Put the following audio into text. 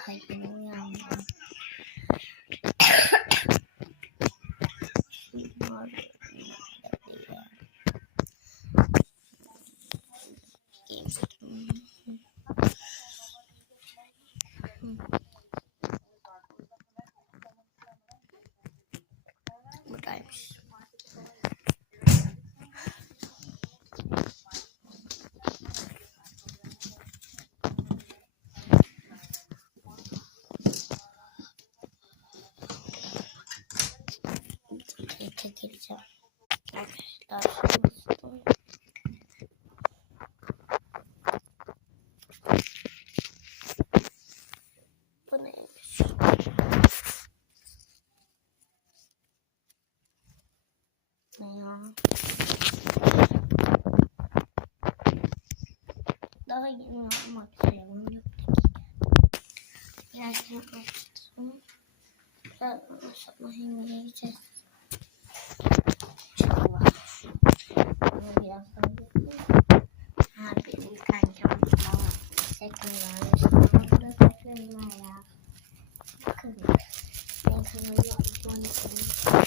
daha yeni uyandım. Buradaymış. Çekileceğim. Arkadaşlar bu neymiş? Ne ya? Daha yeni olmak istiyorum. Gerçekten açtım. Maşallah yemeğe gideceğiz. İnşallah. Bunu birazdan yapayım. Benim kankam var. Tekneler. Burada tekneler ya. Bakın. Ben kanalı yapacağım.